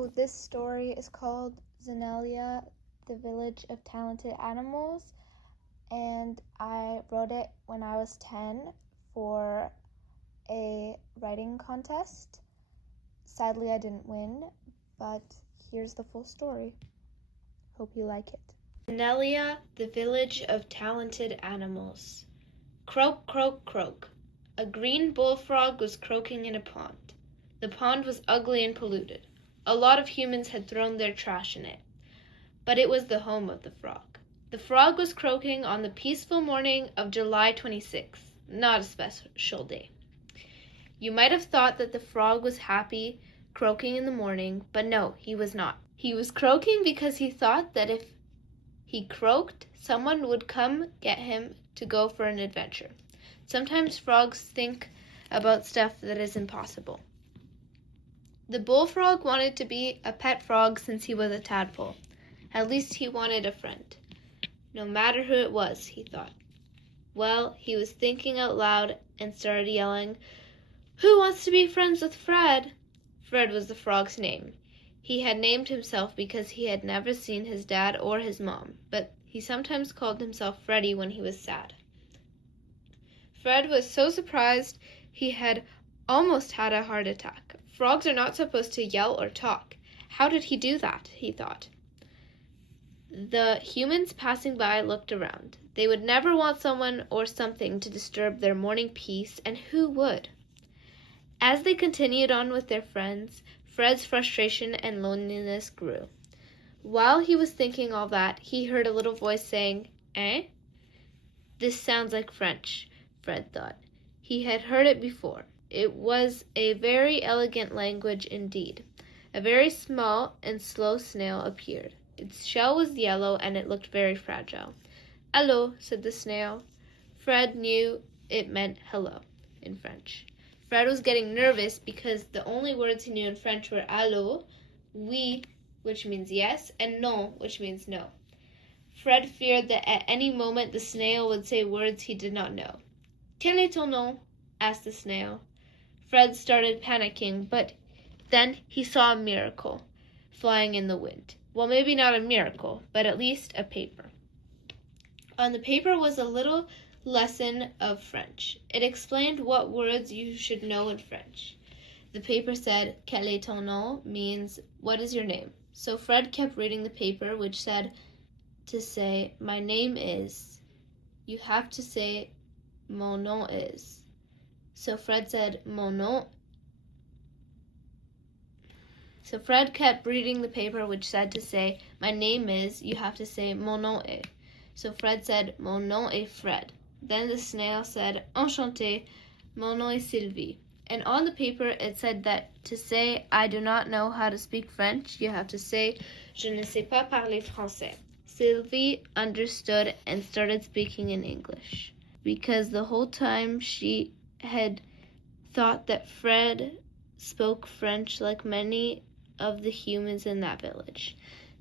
So this story is called Zenelia, the Village of Talented Animals, and I wrote it when I was 10 for a writing contest. Sadly, I didn't win, but here's the full story. Hope you like it. Zenelia, the Village of Talented Animals. Croak, croak, croak. A green bullfrog was croaking in a pond. The pond was ugly and polluted. A lot of humans had thrown their trash in it. But it was the home of the frog. The frog was croaking on the peaceful morning of July 26th, not a special day. You might have thought that the frog was happy croaking in the morning, but no, he was not. He was croaking because he thought that if he croaked, someone would come get him to go for an adventure. Sometimes frogs think about stuff that is impossible. The bullfrog wanted to be a pet frog since he was a tadpole. At least he wanted a friend. No matter who it was, he thought. Well, he was thinking out loud and started yelling, "Who wants to be friends with Fred?" Fred was the frog's name. He had named himself because he had never seen his dad or his mom, but he sometimes called himself Freddy when he was sad. Fred was so surprised he had almost had a heart attack. Frogs are not supposed to yell or talk. How did he do that? He thought. The humans passing by looked around. They would never want someone or something to disturb their morning peace, and who would? As they continued on with their friends, Fred's frustration and loneliness grew. While he was thinking all that, he heard a little voice saying, "Eh?" This sounds like French, Fred thought. He had heard it before. It was a very elegant language indeed. A very small and slow snail appeared. Its shell was yellow and it looked very fragile. "Allô," said the snail. Fred knew it meant hello in French. Fred was getting nervous because the only words he knew in French were allô, oui, which means yes, and non, which means no. Fred feared that at any moment the snail would say words he did not know. "Quel est ton nom?" asked the snail. Fred started panicking, but then he saw a miracle flying in the wind. Well, maybe not a miracle, but at least a paper. On the paper was a little lesson of French. It explained what words you should know in French. The paper said, "Quel est ton nom?" means, "What is your name?" So Fred kept reading the paper, which said to say, "My name is," you have to say, "Mon nom is." So Fred said, "Mon nom." So Fred kept reading the paper, which said to say, "My name is," you have to say, "Mon nom est." So Fred said, "Mon nom est Fred." Then the snail said, "Enchanté, mon nom est Sylvie." And on the paper it said that to say, "I do not know how to speak French," you have to say, "Je ne sais pas parler français." Sylvie understood and started speaking in English, because the whole time she had thought that Fred spoke French like many of the humans in that village.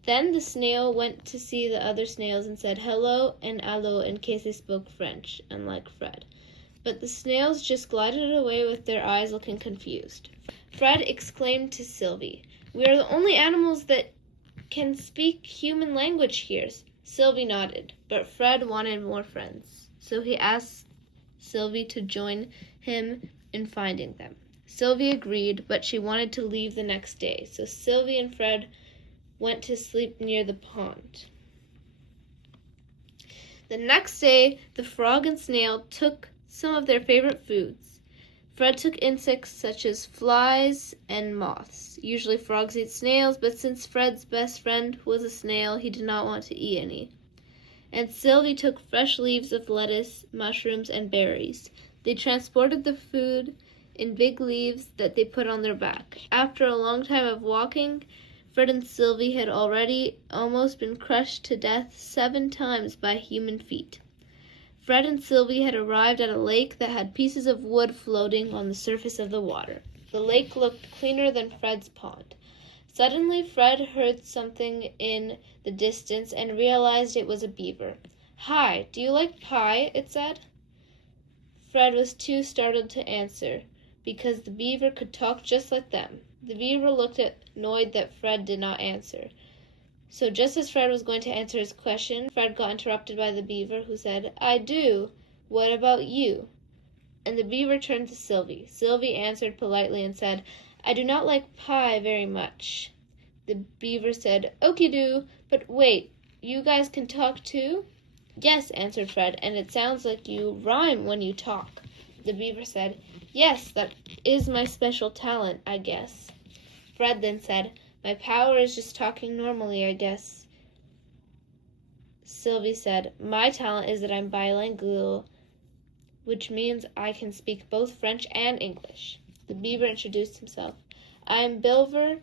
Then the snail went to see the other snails and said hello and allô in case they spoke French, unlike Fred. But the snails just glided away with their eyes looking confused. Fred exclaimed to Sylvie, "We are the only animals that can speak human language here." Sylvie nodded, but Fred wanted more friends, so he asked Sylvie to join him in finding them. Sylvie agreed, but she wanted to leave the next day, so Sylvie and Fred went to sleep near the pond. The next day, the frog and snail took some of their favorite foods. Fred took insects such as flies and moths. Usually frogs eat snails, but since Fred's best friend was a snail, he did not want to eat any. And Sylvie took fresh leaves of lettuce, mushrooms, and berries. They transported the food in big leaves that they put on their back. After a long time of walking, Fred and Sylvie had already almost been crushed to death 7 times by human feet. Fred and Sylvie had arrived at a lake that had pieces of wood floating on the surface of the water. The lake looked cleaner than Fred's pond. Suddenly, Fred heard something in the distance and realized it was a beaver. "Hi, do you like pie?" it said. Fred was too startled to answer, because the beaver could talk just like them. The beaver looked at annoyed that Fred did not answer. So just as Fred was going to answer his question, Fred got interrupted by the beaver, who said, "I do. What about you?" And the beaver turned to Sylvie. Sylvie answered politely and said, "I do not like pie very much." The beaver said, "Okie-doo, but wait, you guys can talk too?" "Yes," answered Fred, "and it sounds like you rhyme when you talk." The beaver said, "Yes, that is my special talent, I guess." Fred then said, "My power is just talking normally, I guess." Sylvie said, "My talent is that I'm bilingual, which means I can speak both French and English." The beaver introduced himself. "I am Bilver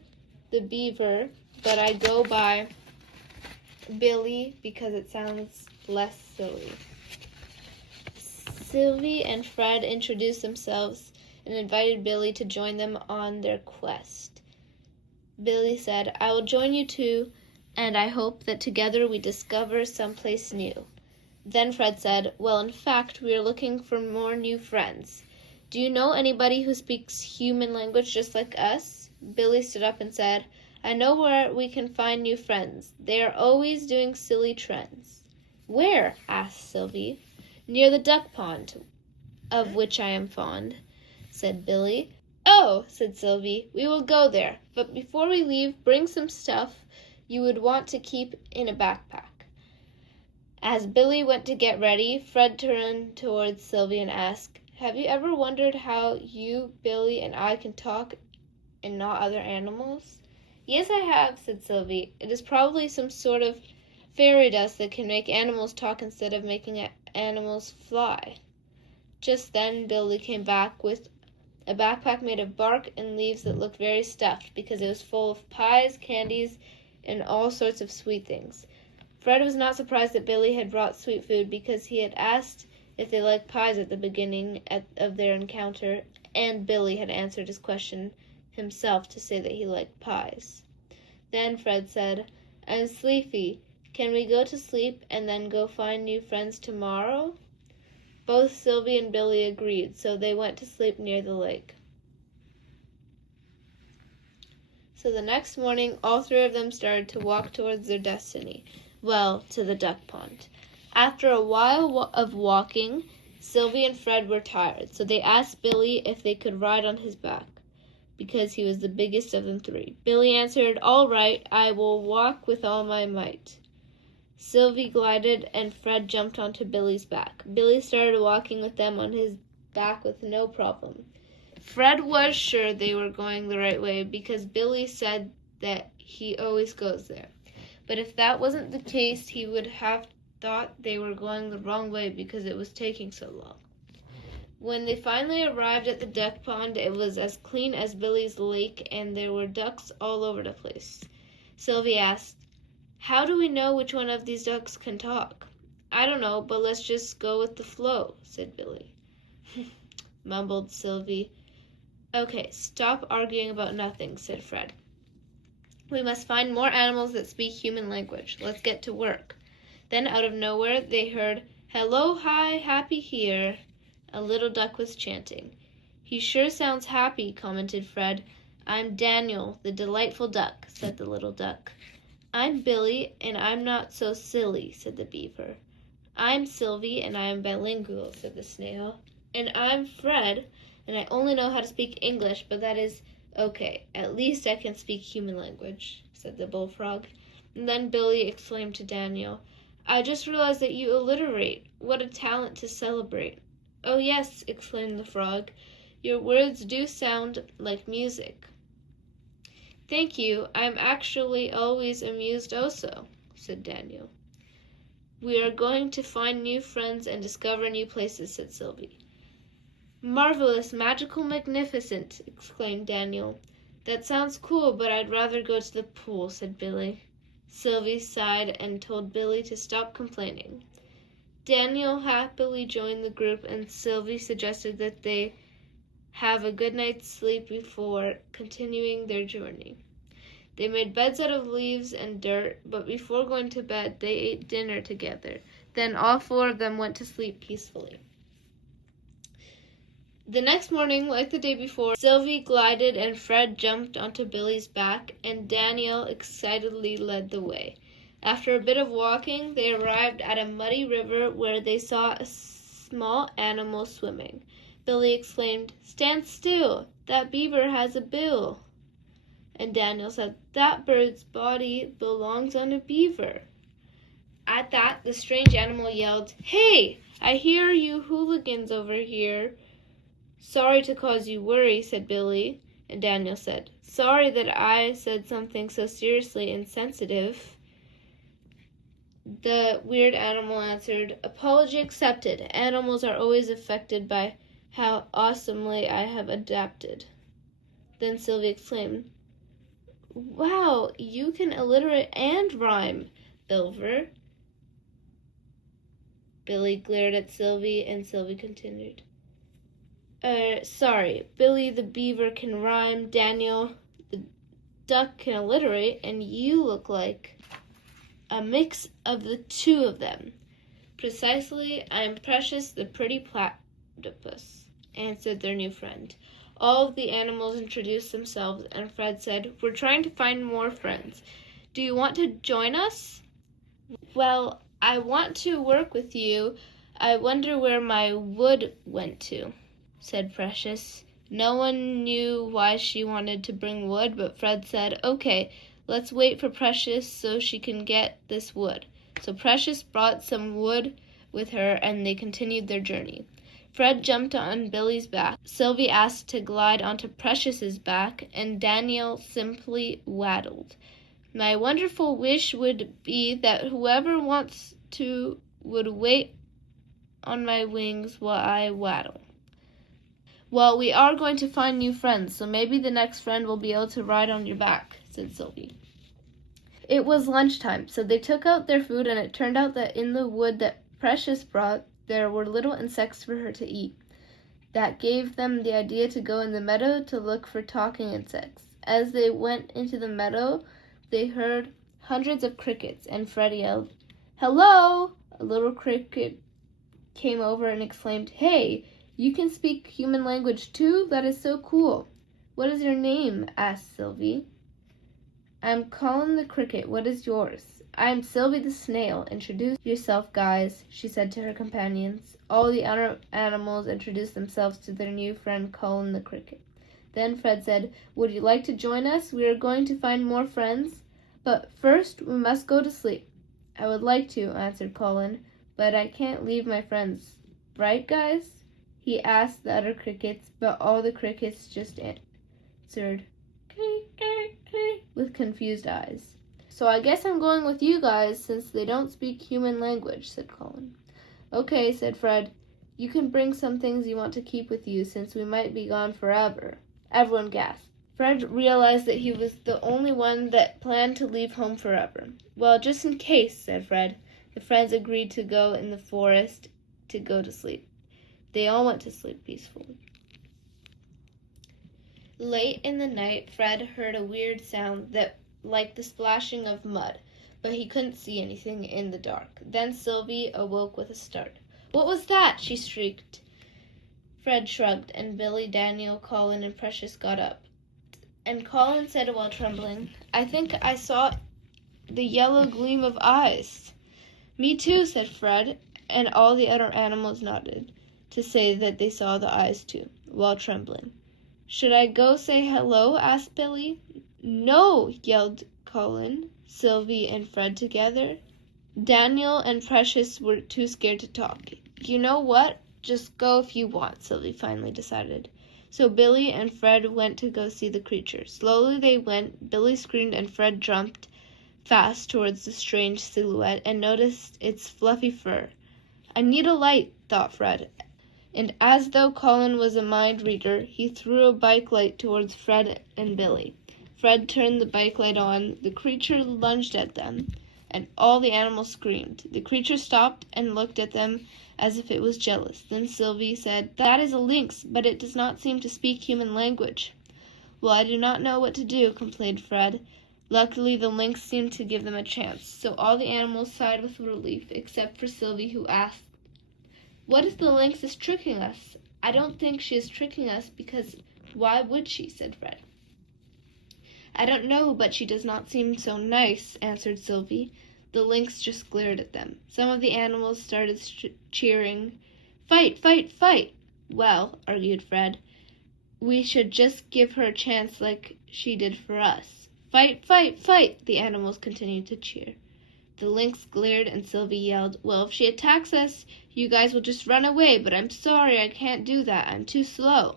the beaver, but I go by Billy because it sounds less silly." Sylvie and Fred introduced themselves and invited Billy to join them on their quest. Billy said, "I will join you too, and I hope that together we discover someplace new." Then Fred said, "Well, in fact, we are looking for more new friends. Do you know anybody who speaks human language just like us?" Billy stood up and said, "I know where we can find new friends. They are always doing silly trends." "Where?" asked Sylvie. "Near the duck pond, of which I am fond," said Billy. "Oh," said Sylvie, "we will go there. But before we leave, bring some stuff you would want to keep in a backpack." As Billy went to get ready, Fred turned towards Sylvie and asked, "Have you ever wondered how you, Billy, and I can talk and not other animals?" "Yes, I have," said Sylvie. "It is probably some sort of fairy dust that can make animals talk instead of making animals fly." Just then Billy came back with a backpack made of bark and leaves that looked very stuffed because it was full of pies, candies, and all sorts of sweet things. Fred was not surprised that Billy had brought sweet food because he had asked if they liked pies at the beginning of their encounter, and Billy had answered his question himself to say that he liked pies. Then Fred said, "I'm sleepy. Can we go to sleep and then go find new friends tomorrow?" Both Sylvie and Billy agreed, so they went to sleep near the lake. So the next morning, all three of them started to walk towards their destiny, well, to the duck pond. After a while of walking, Sylvie and Fred were tired, so they asked Billy if they could ride on his back, because he was the biggest of them three. Billy answered, "All right, I will walk with all my might." Sylvie glided, and Fred jumped onto Billy's back. Billy started walking with them on his back with no problem. Fred was sure they were going the right way because Billy said that he always goes there. But if that wasn't the case, he would have thought they were going the wrong way because it was taking so long. When they finally arrived at the duck pond, it was as clean as Billy's lake, and there were ducks all over the place. Sylvie asked, "How do we know which one of these ducks can talk?" "I don't know, but let's just go with the flow," said Billy. Mumbled Sylvie. "Okay, stop arguing about nothing," said Fred. "We must find more animals that speak human language. Let's get to work." Then out of nowhere they heard, "Hello, hi, happy here." A little duck was chanting. "He sure sounds happy," commented Fred. "I'm Daniel, the delightful duck," said the little duck. "I'm Billy, and I'm not so silly," said the beaver. "I'm Sylvie, and I am bilingual," said the snail. "And I'm Fred, and I only know how to speak English, but that is okay. At least I can speak human language," said the bullfrog. And then Billy exclaimed to Daniel, "I just realized that you alliterate. What a talent to celebrate." "Oh yes," exclaimed the frog. "Your words do sound like music." "Thank you. I'm actually always amused also," said Daniel. "We are going to find new friends and discover new places," said Sylvie. "Marvelous, magical, magnificent!" exclaimed Daniel. "That sounds cool, but I'd rather go to the pool," said Billy. Sylvie sighed and told Billy to stop complaining. Daniel happily joined the group, and Sylvie suggested that they have a good night's sleep before continuing their journey. They made beds out of leaves and dirt, but before going to bed, they ate dinner together. Then all four of them went to sleep peacefully. The next morning, like the day before, Sylvie glided and Fred jumped onto Billy's back, and Daniel excitedly led the way. After a bit of walking, they arrived at a muddy river where they saw a small animal swimming. Billy exclaimed, "Stand still! That beaver has a bill!" And Daniel said, "That bird's body belongs on a beaver." At that, the strange animal yelled, "Hey! I hear you hooligans over here." "Sorry to cause you worry," said Billy, and Daniel said, "Sorry that I said something so seriously insensitive." The weird animal answered, "Apology accepted. Animals are always affected by how awesomely I have adapted." Then Sylvie exclaimed, "Wow, you can alliterate and rhyme, Bilver." Billy glared at Sylvie, and Sylvie continued, Sorry, Billy the beaver can rhyme, Daniel the duck can alliterate, and you look like a mix of the two of them." "Precisely, I am Precious the pretty platypus," answered their new friend. All of the animals introduced themselves, and Fred said, "We're trying to find more friends. Do you want to join us?" "Well, I want to work with you. I wonder where my wood went to," said Precious. No one knew why she wanted to bring wood, but Fred said, "Okay, let's wait for Precious so she can get this wood." So Precious brought some wood with her, and they continued their journey. Fred jumped on Billy's back, Sylvie asked to glide onto Precious's back, and Daniel simply waddled. "My wonderful wish would be that whoever wants to would wait on my wings while I waddle." "Well, we are going to find new friends, so maybe the next friend will be able to ride on your back," said Sylvie. It was lunchtime, so they took out their food, and it turned out that in the wood that Precious brought, there were little insects for her to eat. That gave them the idea to go in the meadow to look for talking insects. As they went into the meadow, they heard hundreds of crickets, and Fred yelled, "Hello!" A little cricket came over and exclaimed, "Hey! You can speak human language too? That is so cool." "What is your name?" asked Sylvie. "I'm Colin the Cricket. What is yours?" "I'm Sylvie the Snail. Introduce yourself, guys," she said to her companions. All the other animals introduced themselves to their new friend Colin the Cricket. Then Fred said, "Would you like to join us? We are going to find more friends, but first we must go to sleep." "I would like to," answered Colin, "but I can't leave my friends. Right, guys?" He asked the other crickets, but all the crickets just answered with confused eyes. "So I guess I'm going with you guys since they don't speak human language," said Colin. "Okay," said Fred. "You can bring some things you want to keep with you since we might be gone forever." Everyone gasped. Fred realized that he was the only one that planned to leave home forever. "Well, just in case," said Fred. The friends agreed to go in the forest to go to sleep. They all went to sleep peacefully. Late in the night, Fred heard a weird sound that like the splashing of mud, but he couldn't see anything in the dark. Then Sylvie awoke with a start. "What was that?" she shrieked. Fred shrugged, and Billy, Daniel, Colin, and Precious got up. And Colin said while trembling, "I think I saw the yellow gleam of eyes." "Me too," said Fred, and all the other animals nodded to say that they saw the eyes too, while trembling. "Should I go say hello?" asked Billy. "No!" yelled Colin, Sylvie, and Fred together. Daniel and Precious were too scared to talk. "You know what? Just go if you want," Sylvie finally decided. So Billy and Fred went to go see the creature. Slowly they went. Billy screamed and Fred jumped fast towards the strange silhouette and noticed its fluffy fur. "I need a light," thought Fred. And as though Colin was a mind reader, he threw a bike light towards Fred and Billy. Fred turned the bike light on. The creature lunged at them, and all the animals screamed. The creature stopped and looked at them as if it was jealous. Then Sylvie said, "That is a lynx, but it does not seem to speak human language." "Well, I do not know what to do," complained Fred. Luckily, the lynx seemed to give them a chance, so all the animals sighed with relief, except for Sylvie, who asked, "What if the lynx is tricking us?" I don't think she is tricking us, because why would she? Said Fred. I don't know, but she does not seem so nice, answered Sylvie. The lynx just glared at them. Some of the animals started cheering. Fight, fight, fight! Well, argued Fred, we should just give her a chance like she did for us. Fight, fight, fight! The animals continued to cheer. The lynx glared and Sylvie yelled, well, if she attacks us, you guys will just run away, but I'm sorry, I can't do that. I'm too slow.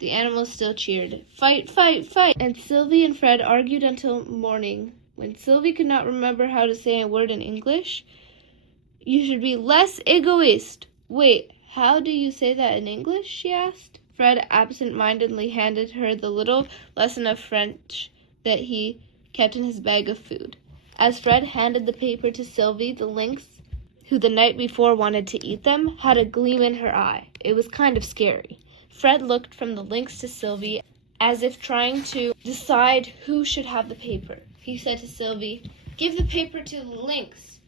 The animals still cheered, fight, fight, fight! And Sylvie and Fred argued until morning. When Sylvie could not remember how to say a word in English, you should be less egoist. Wait, how do you say that in English? She asked. Fred absent-mindedly handed her the little lesson of French that he kept in his bag of food. As Fred handed the paper to Sylvie, the lynx, who the night before wanted to eat them, had a gleam in her eye. It was kind of scary. Fred looked from the lynx to Sylvie as if trying to decide who should have the paper. He said to Sylvie, give the paper to the lynx.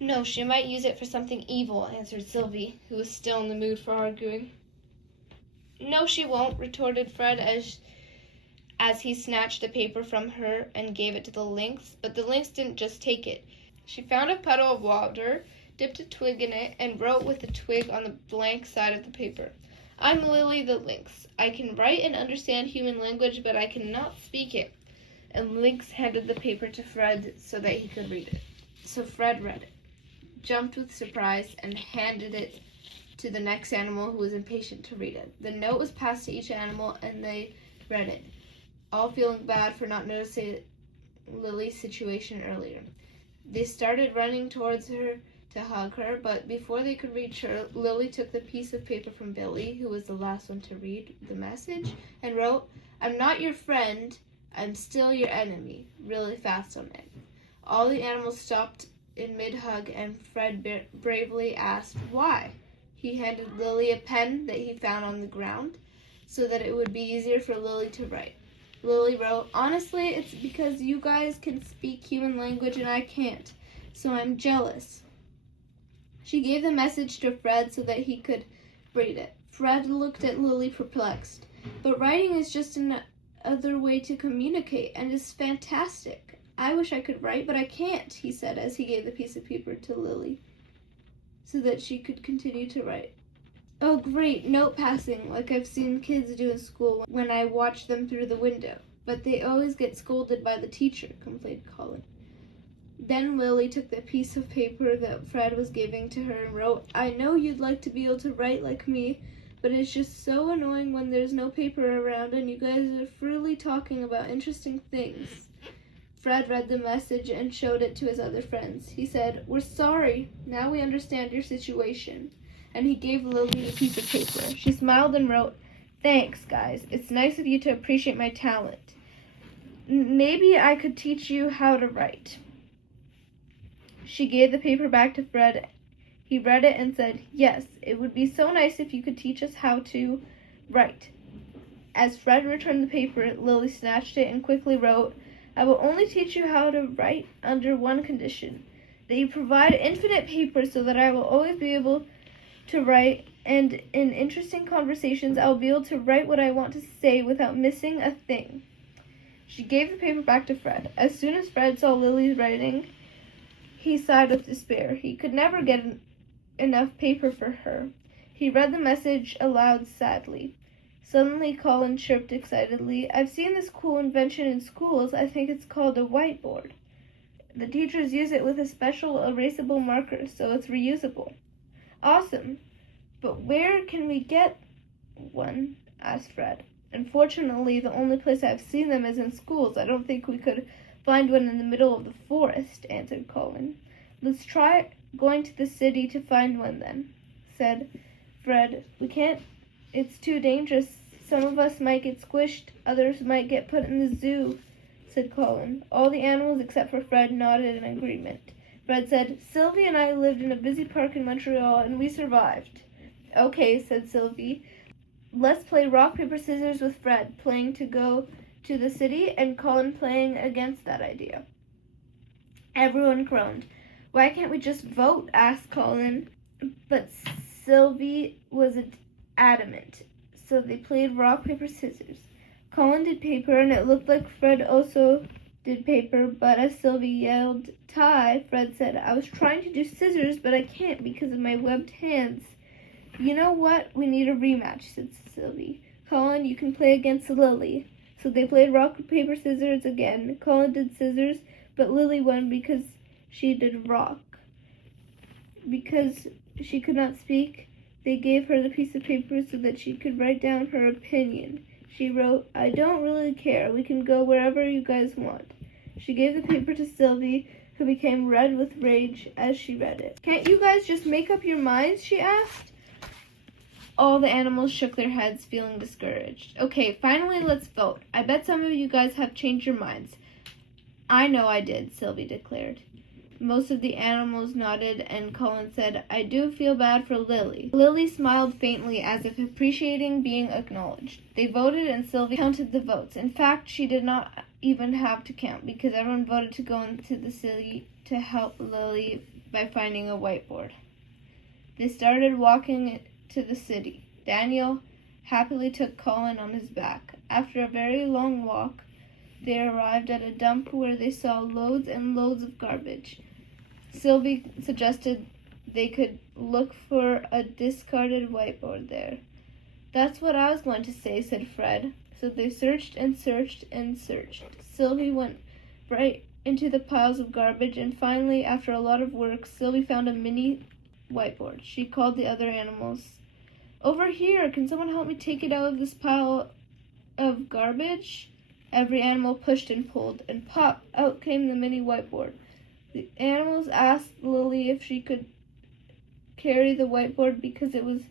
No, she might use it for something evil, answered Sylvie, who was still in the mood for arguing. No, she won't, retorted Fred as he snatched the paper from her and gave it to the lynx. But the lynx didn't just take it. She found a puddle of water, dipped a twig in it, and wrote with the twig on the blank side of the paper. I'm Lily the lynx. I can write and understand human language, but I cannot speak it. And Lynx handed the paper to Fred so that he could read it. So Fred read it, jumped with surprise, and handed it to the next animal, who was impatient to read it. The note was passed to each animal, and they read it, all feeling bad for not noticing Lily's situation earlier. They started running towards her to hug her, but before they could reach her, Lily took the piece of paper from Billy, who was the last one to read the message, and wrote, I'm not your friend, I'm still your enemy, really fast on it. All the animals stopped in mid-hug, and Fred bravely asked, why? He handed Lily a pen that he found on the ground so that it would be easier for Lily to write. Lily wrote, honestly, it's because you guys can speak human language and I can't, so I'm jealous. She gave the message to Fred so that he could read it. Fred looked at Lily perplexed. But writing is just another way to communicate and is fantastic. I wish I could write, but I can't, he said as he gave the piece of paper to Lily so that she could continue to write. Oh, great, note passing, like I've seen kids do in school when I watch them through the window. But they always get scolded by the teacher, complained Colin. Then Lily took the piece of paper that Fred was giving to her and wrote, I know you'd like to be able to write like me, but it's just so annoying when there's no paper around and you guys are freely talking about interesting things. Fred read the message and showed it to his other friends. He said, we're sorry. Now we understand your situation. And he gave Lily the piece of paper. She smiled and wrote, thanks, guys. It's nice of you to appreciate my talent. Maybe I could teach you how to write. She gave the paper back to Fred. He read it and said, yes, it would be so nice if you could teach us how to write. As Fred returned the paper, Lily snatched it and quickly wrote, I will only teach you how to write under one condition, that you provide infinite paper so that I will always be able to write, and in interesting conversations I will be able to write what I want to say without missing a thing. She gave the paper back to Fred. As soon as Fred saw Lily's writing, he sighed with despair. He could never get enough paper for her. He read the message aloud sadly. Suddenly Colin chirped excitedly, I've seen this cool invention in schools. I think it's called a whiteboard. The teachers use it with a special erasable marker, so it's reusable. Awesome. But where can we get one? Asked Fred. Unfortunately, the only place I've seen them is in schools. I don't think we could find one in the middle of the forest, answered Colin. Let's try going to the city to find one then, said Fred. We can't. It's too dangerous. Some of us might get squished. Others might get put in the zoo, said Colin. All the animals except for Fred nodded in agreement. Fred said, Sylvie and I lived in a busy park in Montreal, and we survived. Okay, said Sylvie. Let's play rock, paper, scissors with Fred, playing to go to the city, and Colin playing against that idea. Everyone groaned. Why can't we just vote? Asked Colin. But Sylvie was adamant. So they played rock, paper, scissors. Colin did paper, and it looked like Fred also did paper, but as Sylvie yelled tie, Fred said, I was trying to do scissors, but I can't because of my webbed hands. You know what? We need a rematch, said Sylvie. Colin, you can play against Lily. So they played rock, paper, scissors again. Colin did scissors, but Lily won because she did rock. Because she could not speak, they gave her the piece of paper so that she could write down her opinion. She wrote, I don't really care. We can go wherever you guys want. She gave the paper to Sylvie, who became red with rage as she read it. Can't you guys just make up your minds? She asked. All the animals shook their heads, feeling discouraged. Okay, finally let's vote. I bet some of you guys have changed your minds. I know I did, Sylvie declared. Most of the animals nodded, and Colin said, I do feel bad for Lily. Lily smiled faintly as if appreciating being acknowledged. They voted, and Sylvie counted the votes. In fact, she did not even have to count, because everyone voted to go into the city to help Lily by finding a whiteboard. They started walking to the city. Daniel happily took Colin on his back. After a very long walk, they arrived at a dump where they saw loads and loads of garbage. Sylvie suggested they could look for a discarded whiteboard there. That's what I was going to say, said Fred. So they searched and searched and searched. Sylvie went right into the piles of garbage, and finally, after a lot of work, Sylvie found a mini whiteboard. She called the other animals. Over here, can someone help me take it out of this pile of garbage? Every animal pushed and pulled, and pop, out came the mini whiteboard. The animals asked Lily if she could carry the whiteboard because it was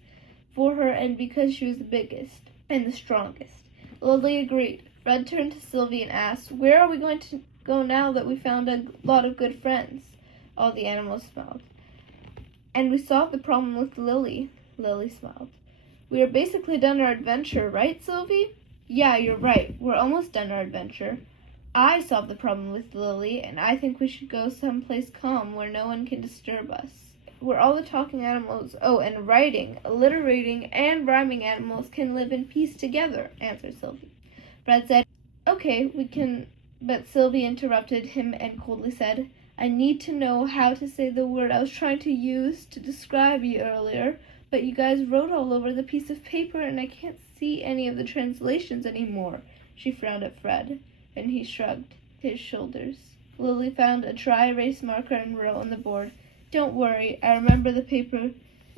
for her and because she was the biggest and the strongest. Lily agreed. Fred turned to Sylvie and asked, Where are we going to go now that we found a lot of good friends? All the animals smiled. And we solved the problem with Lily. Lily smiled. We are basically done our adventure, right, Sylvie? Yeah, you're right. We're almost done our adventure. I solved the problem with Lily, and I think we should go someplace calm where no one can disturb us. Where all the talking animals, and writing, alliterating, and rhyming animals can live in peace together, answered Sylvie. Fred said, Okay, we can, but Sylvie interrupted him and coldly said, I need to know how to say the word I was trying to use to describe you earlier, but you guys wrote all over the piece of paper and I can't see any of the translations anymore. She frowned at Fred, and he shrugged his shoulders. Lily found a dry erase marker and wrote on the board, Don't worry, I remember the paper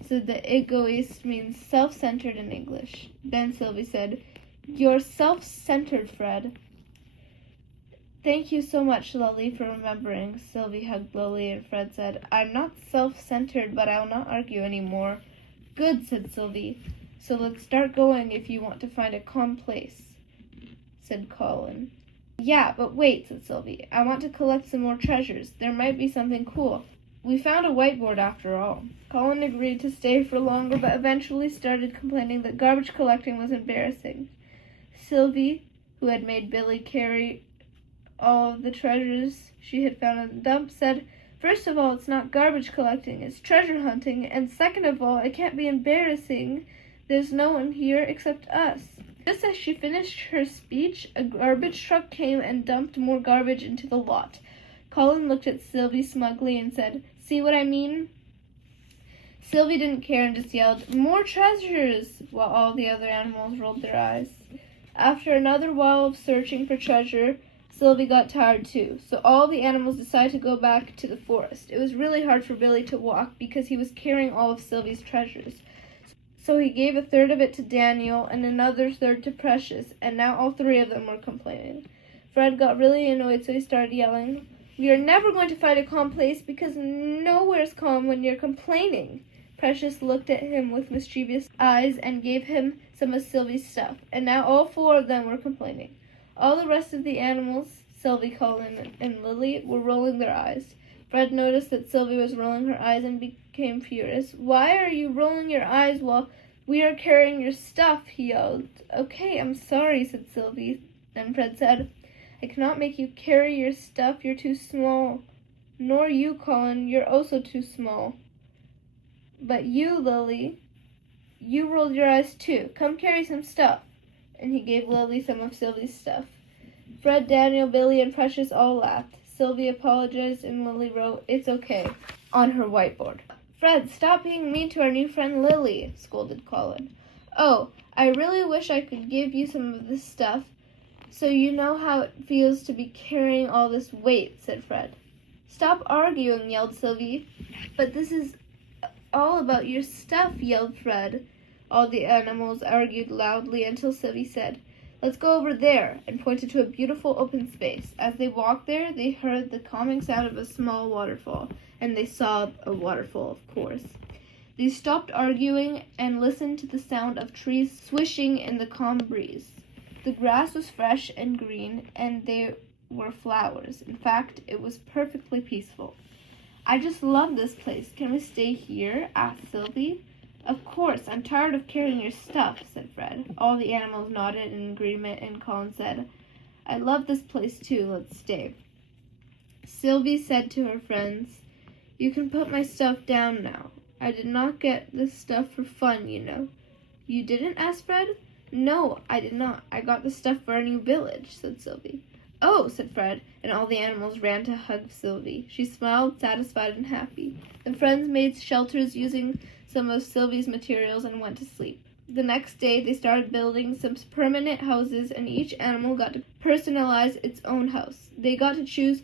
said that egoist means self-centered in English. Then Sylvie said, You're self-centered, Fred. Thank you so much, Lily, for remembering. Sylvie hugged Lily, and Fred said, I'm not self-centered, but I'll not argue anymore. Good, said Sylvie. So let's start going if you want to find a calm place, said Colin. Yeah, but wait, said Sylvie. I want to collect some more treasures. There might be something cool. We found a whiteboard after all. Colin agreed to stay for longer, but eventually started complaining that garbage collecting was embarrassing. Sylvie, who had made Billy carry all of the treasures she had found in the dump, said, First of all, it's not garbage collecting, it's treasure hunting, and second of all, it can't be embarrassing. There's no one here except us. Just as she finished her speech, a garbage truck came and dumped more garbage into the lot. Colin looked at Sylvie smugly and said, See what I mean? Sylvie didn't care and just yelled, More treasures, while all the other animals rolled their eyes. After another while of searching for treasure, Sylvie got tired too, so all the animals decided to go back to the forest. It was really hard for Billy to walk because he was carrying all of Sylvie's treasures. So he gave a third of it to Daniel and another third to Precious, and now all three of them were complaining. Fred got really annoyed, so he started yelling, We are never going to find a calm place because nowhere's calm when you're complaining. Precious looked at him with mischievous eyes and gave him some of Sylvie's stuff, and now all four of them were complaining. All the rest of the animals, Sylvie, Colin, and Lily, were rolling their eyes. Fred noticed that Sylvie was rolling her eyes and became furious. Why are you rolling your eyes while we are carrying your stuff? He yelled. Okay, I'm sorry, said Sylvie. Then Fred said, I cannot make you carry your stuff. You're too small. Nor you, Colin. You're also too small. But you, Lily, you rolled your eyes too. Come carry some stuff. And he gave Lily some of Sylvie's stuff. Fred, Daniel, Billy, and Precious all laughed. Sylvie apologized and Lily wrote, "It's okay," on her whiteboard. "Fred, stop being mean to our new friend Lily," scolded Colin. "Oh, I really wish I could give you some of this stuff, so you know how it feels to be carrying all this weight," said Fred. "Stop arguing," yelled Sylvie. "But this is all about your stuff," yelled Fred. All the animals argued loudly until Sylvie said, "Let's go over there," and pointed to a beautiful open space. As they walked there, they heard the calming sound of a small waterfall, and they saw a waterfall, of course. They stopped arguing and listened to the sound of trees swishing in the calm breeze. The grass was fresh and green, and there were flowers. In fact, it was perfectly peaceful. "I just love this place. Can we stay here?" asked Sylvie. "Of course. I'm tired of carrying your stuff," said Fred. All the animals nodded in agreement, and Colin said, "I love this place too. Let's stay." Sylvie said to her friends, "You can put my stuff down now. I did not get this stuff for fun, you know." "You didn't?" asked Fred. "No, I did not. I got the stuff for our new village," said Sylvie. "Oh," said Fred, and all the animals ran to hug Sylvie. She smiled, satisfied and happy. The friends made shelters using some of Sylvie's materials and went to sleep. The next day, they started building some permanent houses, and each animal got to personalize its own house. They got to choose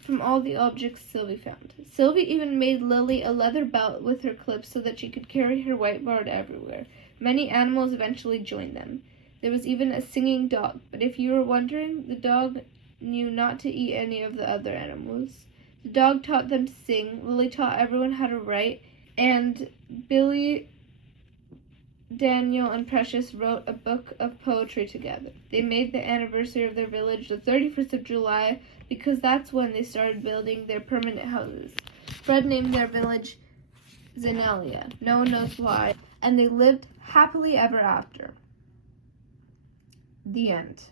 from all the objects Sylvie found. Sylvie even made Lily a leather belt with her clips so that she could carry her whiteboard everywhere. Many animals eventually joined them. There was even a singing dog, but if you were wondering, the dog knew not to eat any of the other animals. The dog taught them to sing, Lily taught everyone how to write, and Billy, Daniel, and Precious wrote a book of poetry together. They made the anniversary of their village the 31st of July because that's when they started building their permanent houses. Fred named their village Zenelia. No one knows why. And they lived happily ever after. The end.